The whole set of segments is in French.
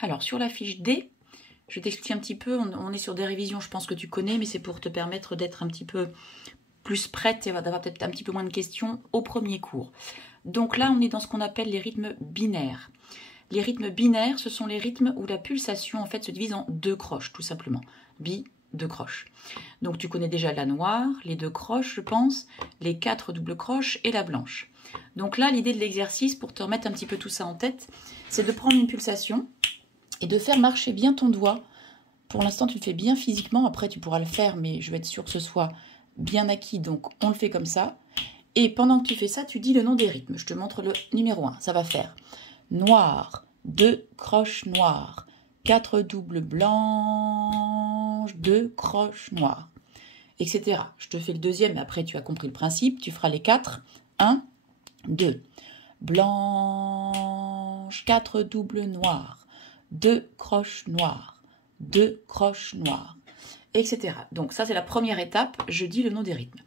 Alors, sur la fiche D, je vais t'expliquer un petit peu, on est sur des révisions, je pense que tu connais, mais c'est pour te permettre d'être un petit peu plus prête et d'avoir peut-être un petit peu moins de questions au premier cours. Donc là, on est dans ce qu'on appelle les rythmes binaires. Les rythmes binaires, ce sont les rythmes où la pulsation en fait se divise en deux croches, tout simplement. Deux croches. Donc tu connais déjà la noire, les deux croches, je pense, les 4 doubles croches et la blanche. Donc là, l'idée de l'exercice, pour te remettre un petit peu tout ça en tête, c'est de prendre une pulsation et de faire marcher bien ton doigt. Pour l'instant, tu le fais bien physiquement. Après, tu pourras le faire, mais je vais être sûre que ce soit bien acquis. Donc, on le fait comme ça. Et pendant que tu fais ça, tu dis le nom des rythmes. Je te montre le numéro 1. Ça va faire noir, 2 croches noires, 4 doubles blanches, 2 croches noires, etc. Je te fais le deuxième, mais après, tu as compris le principe. Tu feras les 4. 1, 2. Blanche, 4 doubles noires, 2 croches noires, 2 croches noires, etc. Donc ça, c'est la première étape. Je dis le nom des rythmes.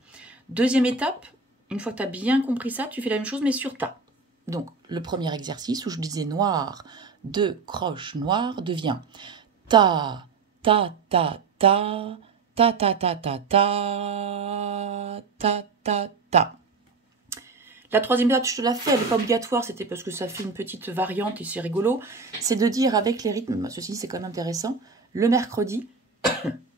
Deuxième étape, une fois que tu as bien compris ça, tu fais la même chose, mais sur ta. Donc, le premier exercice où je disais noir, 2 croches noires devient ta, ta, ta, ta, ta, ta, ta, ta, ta, ta, ta, ta. La troisième étape, je te la fais, elle n'est pas obligatoire, c'était parce que ça fait une petite variante et c'est rigolo. C'est de dire avec les rythmes, ceci c'est quand même intéressant, le mercredi,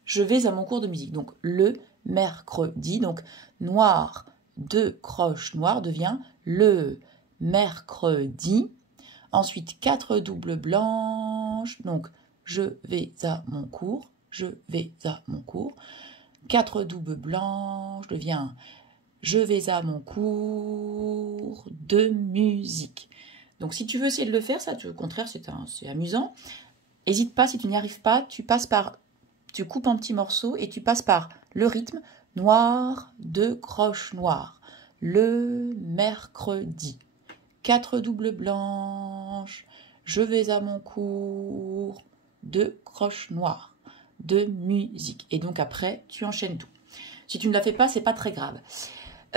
je vais à mon cours de musique. Donc, le mercredi, donc noir, 2 croches noires devient le mercredi. Ensuite, 4 doubles blanches. Donc, je vais à mon cours. Je vais à mon cours. 4 doubles blanches devient je vais à mon cours de musique. Donc, si tu veux essayer de le faire, ça, au contraire, c'est amusant. N'hésite pas, si tu n'y arrives pas, tu coupes en petits morceaux et tu passes par le rythme noir, 2 croches noires. Le mercredi, 4 doubles blanches, je vais à mon cours, 2 croches noires, de musique. Et donc après, tu enchaînes tout. Si tu ne la fais pas, c'est pas très grave.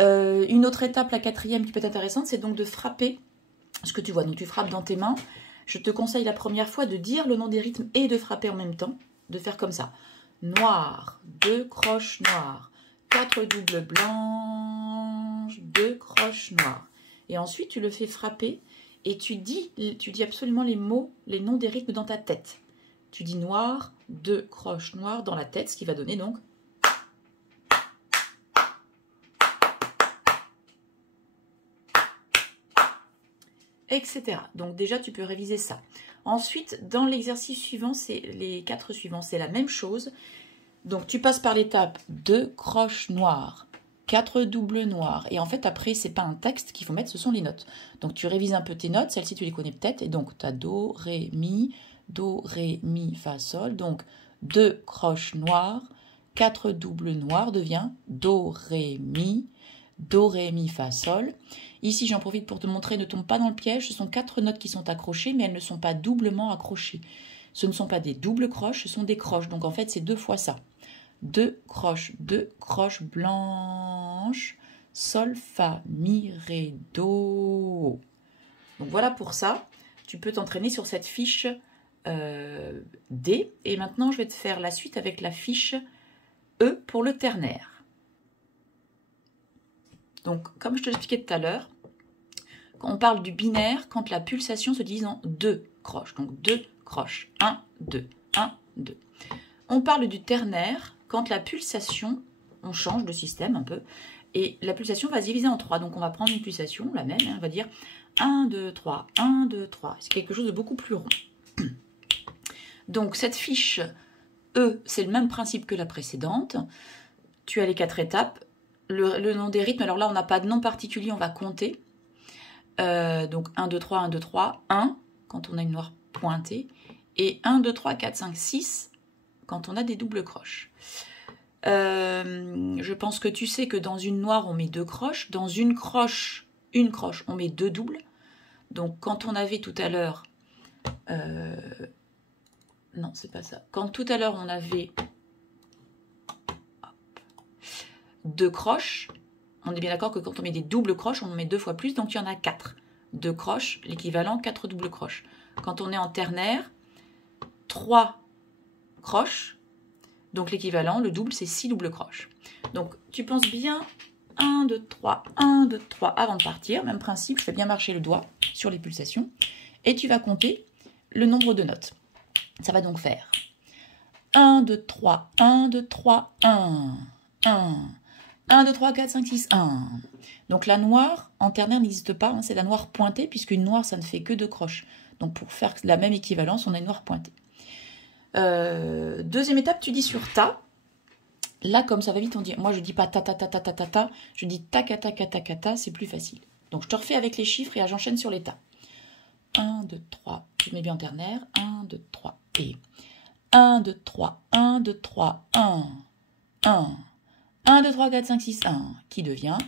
Une autre étape, la quatrième qui peut être intéressante, c'est donc de frapper ce que tu vois. Donc tu frappes dans tes mains. Je te conseille la première fois de dire le nom des rythmes et de frapper en même temps. De faire comme ça. Noir, 2 croches noires, 4 doubles blanches, 2 croches noires. Et ensuite, tu le fais frapper et tu dis absolument les mots, les noms des rythmes dans ta tête. Tu dis noir, 2 croches noires dans la tête, ce qui va donner donc etc. Donc déjà, tu peux réviser ça. Ensuite, dans l'exercice suivant, c'est les 4 suivants, c'est la même chose. Donc, tu passes par l'étape 2 croches noires, 4 doubles noirs. Et en fait, après, c'est pas un texte qu'il faut mettre, ce sont les notes. Donc, tu révises un peu tes notes. Celles-ci, tu les connais peut-être. Et donc, tu as do, ré, mi, fa, sol. Donc, 2 croches noires, 4 doubles noirs devient do, ré, mi, fa, sol. Ici, j'en profite pour te montrer, ne tombe pas dans le piège. Ce sont 4 notes qui sont accrochées, mais elles ne sont pas doublement accrochées. Ce ne sont pas des doubles croches, ce sont des croches. Donc, en fait, c'est 2 fois ça. 2 croches blanches, sol, fa, mi, ré, do. Donc, voilà pour ça. Tu peux t'entraîner sur cette fiche D. Et maintenant, je vais te faire la suite avec la fiche E pour le ternaire. Donc, comme je te l'expliquais tout à l'heure, quand on parle du binaire, quand la pulsation se divise en 2 croches. Donc, 2 croches. 1, 2, 1, 2. On parle du ternaire quand la pulsation, on change de système un peu, et la pulsation va se diviser en 3. Donc, on va prendre une pulsation, la même, on va dire 1, 2, 3, 1, 2, 3. C'est quelque chose de beaucoup plus rond. Donc, cette fiche E, c'est le même principe que la précédente. Tu as les 4 étapes. Le nom des rythmes, alors là, on n'a pas de nom particulier, on va compter. Donc 1, 2, 3, 1, 2, 3, 1, quand on a une noire pointée, et 1, 2, 3, 4, 5, 6, quand on a des doubles croches. Je pense que tu sais que dans une noire, on met 2 croches. Dans une croche, on met 2 doubles. Donc, quand on avait tout à l'heure... non, c'est pas ça. Quand tout à l'heure, on avait 2 croches, on est bien d'accord que quand on met des doubles croches, on en met 2 fois plus, donc il y en a 4. 2 croches, l'équivalent 4 doubles croches. Quand on est en ternaire, 3 croches. Donc l'équivalent, le double, c'est 6 doubles croches. Donc tu penses bien 1, 2, 3, 1, 2, 3 avant de partir. Même principe, je fais bien marcher le doigt sur les pulsations. Et tu vas compter le nombre de notes. Ça va donc faire 1, 2, 3, 1, 2, 3, 1, 1, 2, 3, 4, 5, 6, 1. Donc la noire en ternaire n'existe pas, hein, c'est la noire pointée, puisqu'une noire, ça ne fait que 2 croches. Donc pour faire la même équivalence, on a une noire pointée. Deuxième étape, tu dis sur ta. Là, comme ça va vite, on dit. Moi, je dis pas ta ta ta ta ta ta ta. Je dis ta ta ta ta ta ta. C'est plus facile. Donc, je te refais avec les chiffres et j'enchaîne sur les tas. 1, 2, 3. Je mets bien en ternaire. 1, 2, 3. Et 1, 2, 3. 1, 2, 3. 1. 1. 1, 2, 3, 4, 5, 6, 1. Qui devient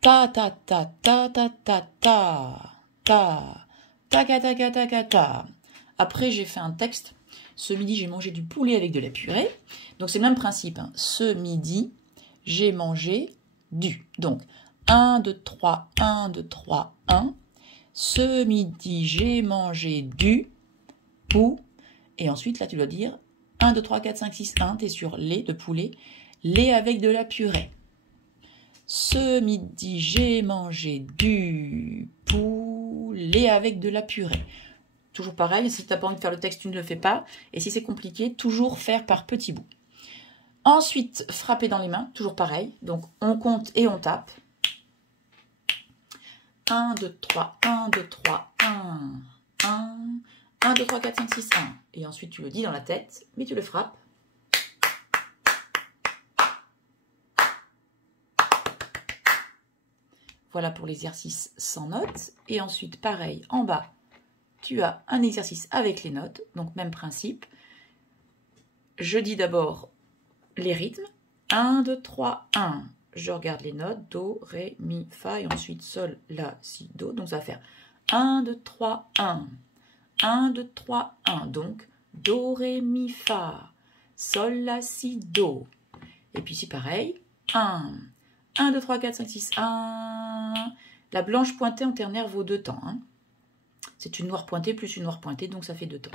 ta ta ta ta ta ta ta. Ta. Ta ta ta ta ta ta. Après, j'ai fait un texte. Ce midi, j'ai mangé du poulet avec de la purée. Donc, c'est le même principe. Hein. Ce midi, j'ai mangé du. Donc, 1, 2, 3, 1, 2, 3, 1. Ce midi, j'ai mangé du pou. Et ensuite, là, tu dois dire 1, 2, 3, 4, 5, 6, 1. Tu es sur lait de poulet. Lait avec de la purée. Ce midi, j'ai mangé du poulet avec de la purée. Toujours pareil, si tu n'as pas envie de faire le texte, tu ne le fais pas. Et si c'est compliqué, toujours faire par petits bouts. Ensuite, frapper dans les mains, toujours pareil. Donc, on compte et on tape. 1, 2, 3, 1, 2, 3, 1, 1, 1, 2, 3, 4, 5, 6, 1. Et ensuite, tu le dis dans la tête, mais tu le frappes. Voilà pour l'exercice sans notes. Et ensuite, pareil, en bas, tu as un exercice avec les notes, donc même principe. Je dis d'abord les rythmes. 1, 2, 3, 1. Je regarde les notes. Do, ré, mi, fa. Et ensuite sol, la, si, do. Donc ça va faire 1, 2, 3, 1. 1, 2, 3, 1. Donc do, ré, mi, fa. Sol, la, si, do. Et puis c'est pareil. 1. 1, 2, 3, 4, 5, 6, 1. La blanche pointée en ternaire vaut 2 temps. Hein. C'est une noire pointée plus une noire pointée, donc ça fait 2 temps.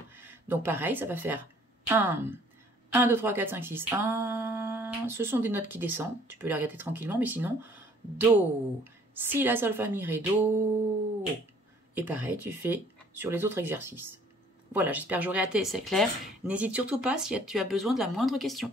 Donc pareil, ça va faire 1, 1, 2, 3, 4, 5, 6, 1. Ce sont des notes qui descendent. Tu peux les regarder tranquillement, mais sinon, do, si, la, sol, fa, mi, ré, do. Et pareil, tu fais sur les autres exercices. Voilà, j'espère que j'aurai été assez clair. N'hésite surtout pas si tu as besoin de la moindre question.